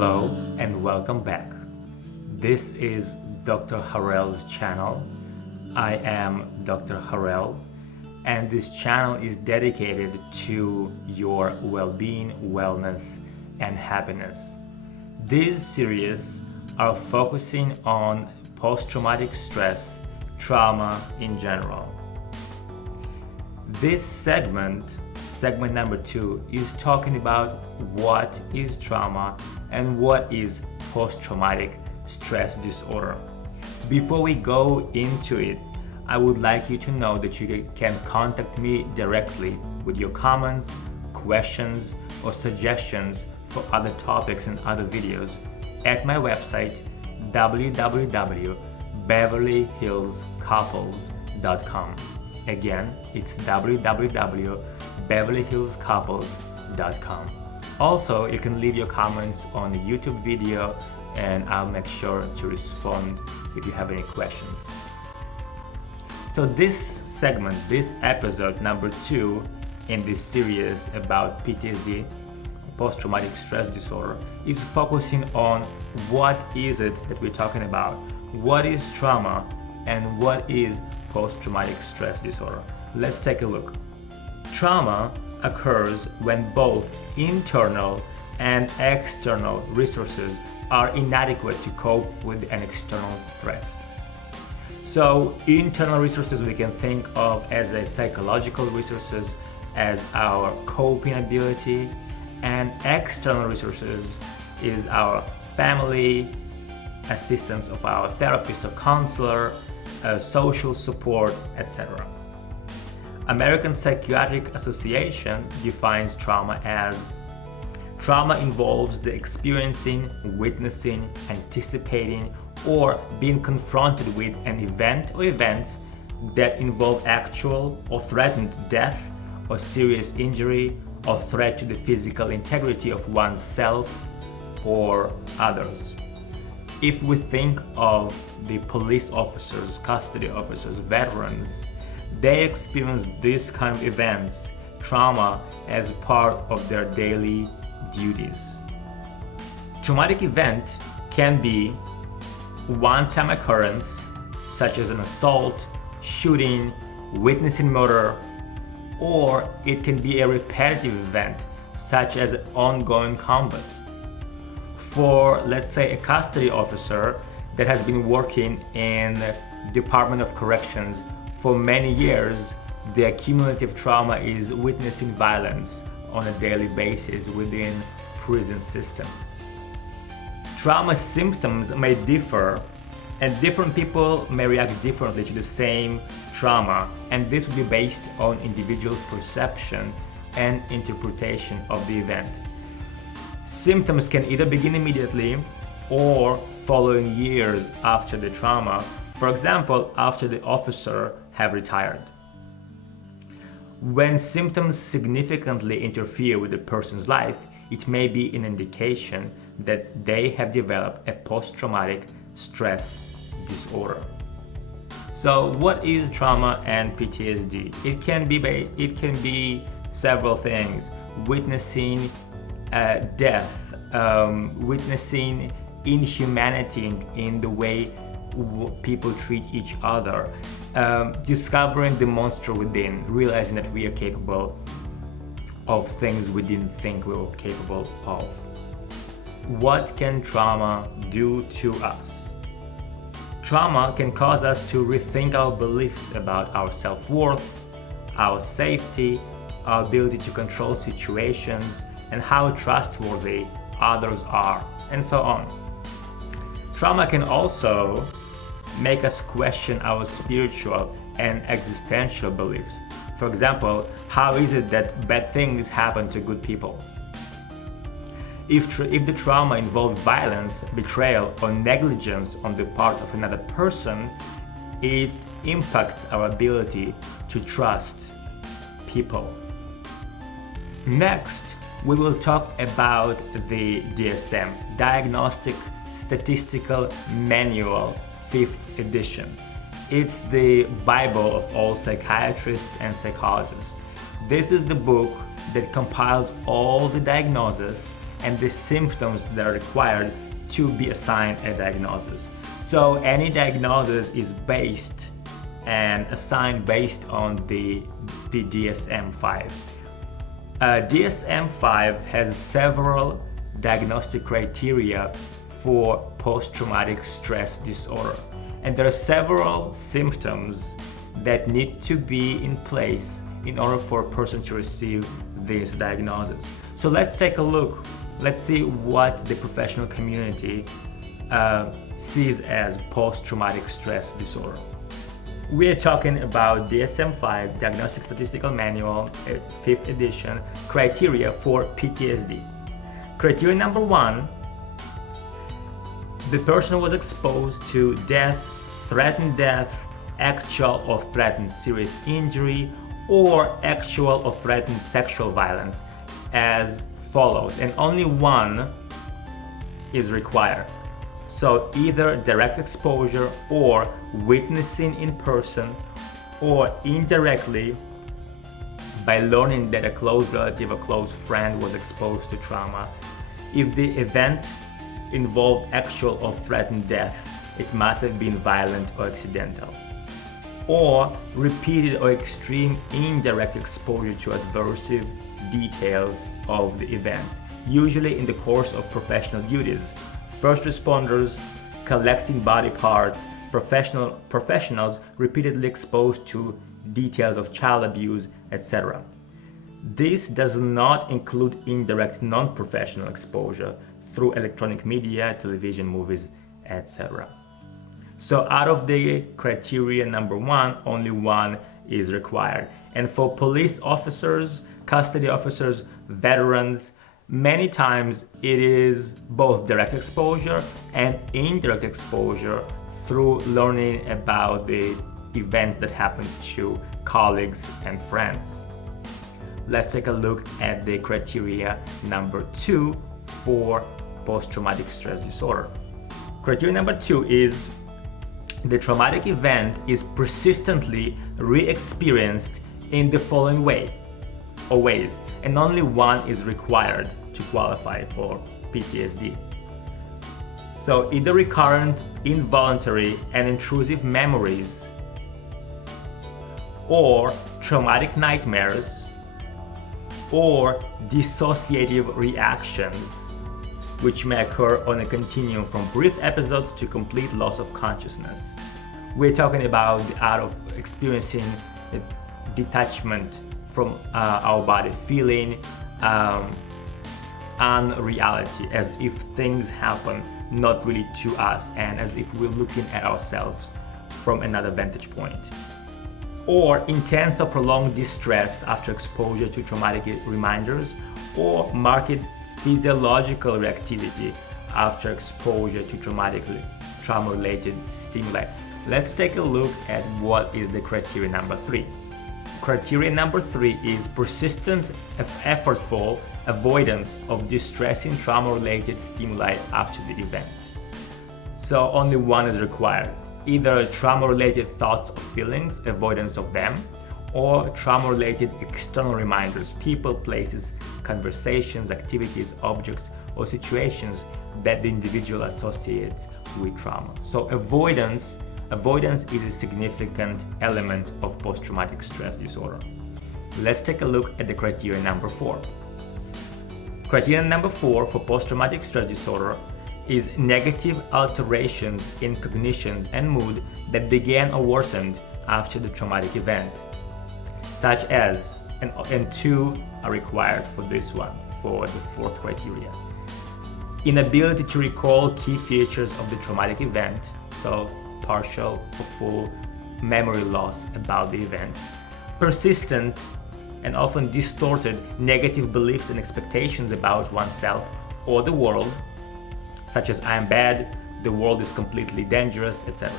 Hello and welcome back. This is Dr. Harrell's channel. I am Dr. Harrell, and this channel is dedicated to your well-being, wellness, and happiness. These series are focusing on post-traumatic stress, trauma in general. This segment number 2, is talking about what is trauma and what is post-traumatic stress disorder. Before we go into it, I would like you to know that you can contact me directly with your comments, questions, or suggestions for other topics and other videos at my website www.beverlyhillscouples.com. Again, it's www.beverlyhillscouples.com. Also, you can leave your comments on the YouTube video and I'll make sure to respond if you have any questions. So this segment, this episode number 2 in this series about PTSD, post-traumatic stress disorder, is focusing on what is it that we're talking about, what is trauma and what is post-traumatic stress disorder. Let's take a look. Trauma occurs when both internal and external resources are inadequate to cope with an external threat. So internal resources we can think of as a psychological resources, as our coping ability, and external resources is our family, assistance of our therapist or counselor, social support, etc. American Psychiatric Association defines trauma as trauma involves the experiencing, witnessing, anticipating, or being confronted with an event or events that involve actual or threatened death or serious injury or threat to the physical integrity of one's self or others. If we think of the police officers, custody officers, veterans, they experience these kind of events, trauma, as part of their daily duties. Traumatic event can be one-time occurrence, such as an assault, shooting, witnessing murder, or it can be a repetitive event, such as ongoing combat. For, let's say, a custody officer that has been working in the Department of Corrections for many years, their cumulative trauma is witnessing violence on a daily basis within prison system. Trauma symptoms may differ, and different people may react differently to the same trauma, and this will be based on individual perception and interpretation of the event. Symptoms can either begin immediately or following years after the trauma, for example, after the officer have retired. When symptoms significantly interfere with a person's life, it may be an indication that they have developed a post-traumatic stress disorder. So what is trauma and PTSD? It can be several things. Witnessing death, witnessing inhumanity in the way people treat each other, discovering the monster within, realizing that we are capable of things we didn't think we were capable of. What can trauma do to us? Trauma can cause us to rethink our beliefs about our self-worth, our safety, our ability to control situations, and how trustworthy others are, and so on. Trauma can also make us question our spiritual and existential beliefs. For example, how is it that bad things happen to good people? If the trauma involved violence, betrayal, or negligence on the part of another person, it impacts our ability to trust people. Next, we will talk about the DSM, Diagnostic Statistical Manual, 5th edition. It's the Bible of all psychiatrists and psychologists. This is the book that compiles all the diagnoses and the symptoms that are required to be assigned a diagnosis. So any diagnosis is based and assigned based on the DSM-5. DSM-5 has several diagnostic criteria for post-traumatic stress disorder, and there are several symptoms that need to be in place in order for a person to receive this diagnosis. So let's take a look. Let's see what the professional community sees as post-traumatic stress disorder. We are talking about DSM-5 Diagnostic Statistical Manual, 5th edition, criteria for PTSD. Criteria number 1, the person was exposed to death, threatened death, actual or threatened serious injury, or actual or threatened sexual violence as follows, and only one is required. So either direct exposure or witnessing in person or indirectly by learning that a close relative or close friend was exposed to trauma. If the event involved actual or threatened death, it must have been violent or accidental. Or repeated or extreme indirect exposure to adversive details of the events, usually in the course of professional duties. First responders collecting body parts, professionals repeatedly exposed to details of child abuse, etc. This does not include indirect non-professional exposure through electronic media, television, movies, etc. So out of the criteria number 1, only one is required. And for police officers, custody officers, veterans, many times it is both direct exposure and indirect exposure through learning about the events that happen to colleagues and friends. Let's take a look at the criteria number 2 for post-traumatic stress disorder. Criteria number 2 is the traumatic event is persistently re-experienced in the following ways, and only one is required to qualify for PTSD. So either recurrent, involuntary, and intrusive memories, or traumatic nightmares, or dissociative reactions, which may occur on a continuum from brief episodes to complete loss of consciousness. We're talking about the art of experiencing detachment from our body, feeling unreality, as if things happen not really to us, and as if we're looking at ourselves from another vantage point. Or intense or prolonged distress after exposure to traumatic reminders, or marked physiological reactivity after exposure to trauma-related stimuli. Let's take a look at what is the criteria number 3. Criteria number 3 is persistent, effortful avoidance of distressing trauma-related stimuli after the event. So only one is required. Either trauma-related thoughts or feelings, avoidance of them, or trauma-related external reminders, people, places, conversations, activities, objects, or situations that the individual associates with trauma. So avoidance is a significant element of post-traumatic stress disorder. Let's take a look at the criteria number 4. Criteria number 4 for post-traumatic stress disorder is negative alterations in cognitions and mood that began or worsened after the traumatic event, such as, and 2 are required for this one, for the 4th criteria. Inability to recall key features of the traumatic event, so partial or full memory loss about the event. Persistent and often distorted negative beliefs and expectations about oneself or the world, such as I am bad, the world is completely dangerous, etc.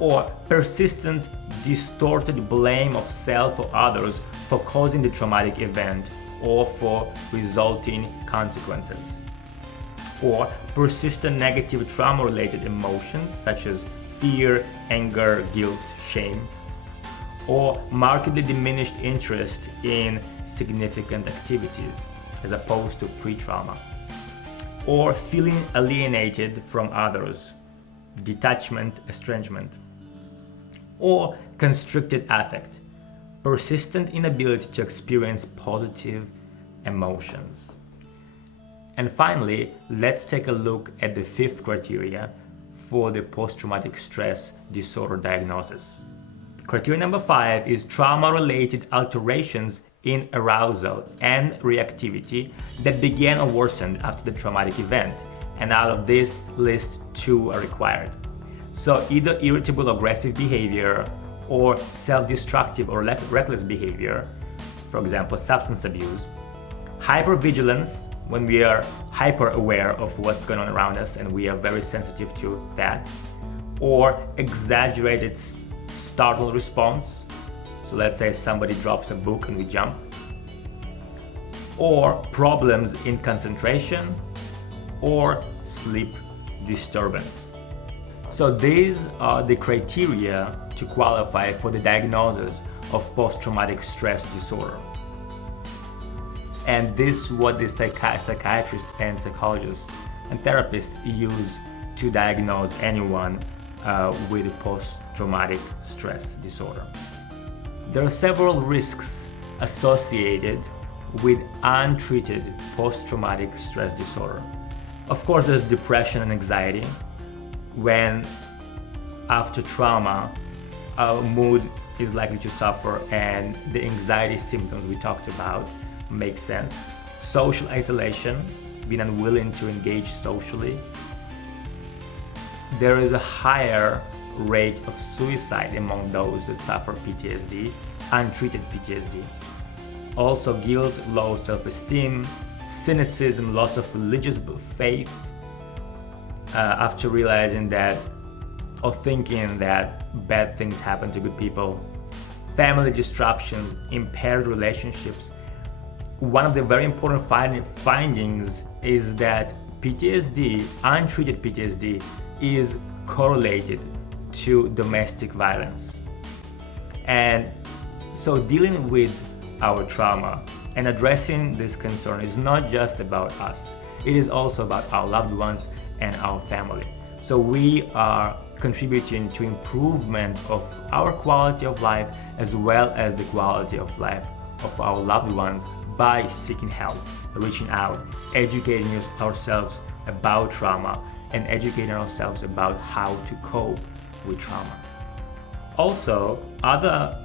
Or persistent, distorted blame of self or others for causing the traumatic event or for resulting consequences. Or persistent negative trauma-related emotions such as fear, anger, guilt, shame. Or markedly diminished interest in significant activities. as opposed to pre-trauma. Or feeling alienated from others, detachment, estrangement. Or constricted affect, persistent inability to experience positive emotions. And finally, let's take a look at the fifth criteria for the post-traumatic stress disorder diagnosis. Criteria number 5 is trauma-related alterations in arousal and reactivity that began or worsened after the traumatic event. And out of this list, 2 are required. So either irritable aggressive behavior or self-destructive or reckless behavior, for example, substance abuse, hypervigilance, when we are hyper aware of what's going on around us and we are very sensitive to that, or exaggerated startle response. So let's say somebody drops a book and we jump, or problems in concentration, or sleep disturbance. So these are the criteria to qualify for the diagnosis of post-traumatic stress disorder. And this is what the psychiatrists and psychologists and therapists use to diagnose anyone with post-traumatic stress disorder. There are several risks associated with untreated post-traumatic stress disorder. Of course, there's depression and anxiety. When after trauma, our mood is likely to suffer and the anxiety symptoms we talked about make sense. Social isolation, being unwilling to engage socially. There is a higher rate of suicide among those that suffer PTSD, untreated PTSD. Also guilt, low self-esteem, cynicism, loss of religious faith after realizing that or thinking that bad things happen to good people, family disruption, impaired relationships. One of the very important findings is that PTSD, untreated PTSD, is correlated to domestic violence. And so dealing with our trauma and addressing this concern is not just about us, it is also about our loved ones and our family. So we are contributing to improvement of our quality of life as well as the quality of life of our loved ones by seeking help, reaching out, educating ourselves about trauma, and educating ourselves about how to cope with trauma. Also, other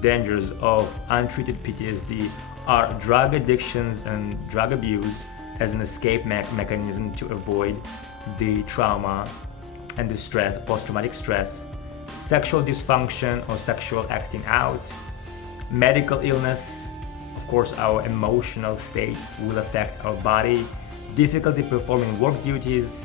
dangers of untreated PTSD are drug addictions and drug abuse as an escape mechanism to avoid the trauma and the stress, post-traumatic stress, sexual dysfunction or sexual acting out, medical illness. Of course, our emotional state will affect our body, difficulty performing work duties,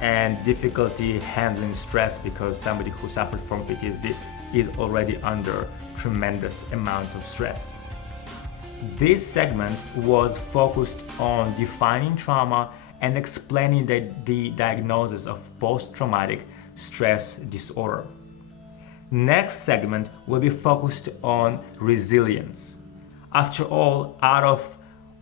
and difficulty handling stress because somebody who suffered from PTSD is already under tremendous amount of stress. This segment was focused on defining trauma and explaining the diagnosis of post-traumatic stress disorder. Next segment will be focused on resilience. After all, out of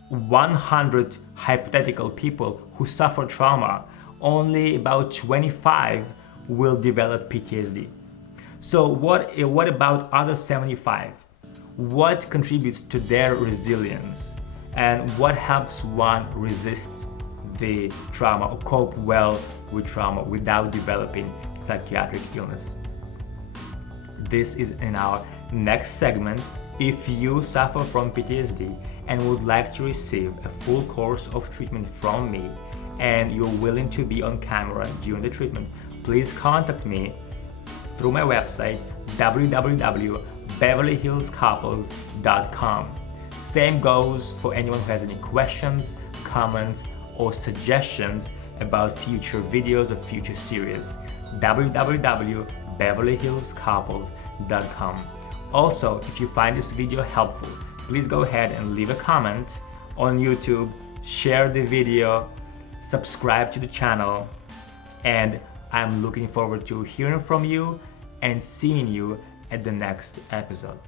100 hypothetical people who suffer trauma, only about 25 will develop PTSD. So what about other 75? What contributes to their resilience? And what helps one resist the trauma or cope well with trauma without developing psychiatric illness? This is in our next segment. If you suffer from PTSD and would like to receive a full course of treatment from me and you're willing to be on camera during the treatment, please contact me through my website www.beverlyhillscouples.com. Same goes for anyone who has any questions, comments, or suggestions about future videos or future series. www.beverlyhillscouples.com. Also, if you find this video helpful, please go ahead and leave a comment on YouTube, share the video, subscribe to the channel, and I'm looking forward to hearing from you and seeing you at the next episode.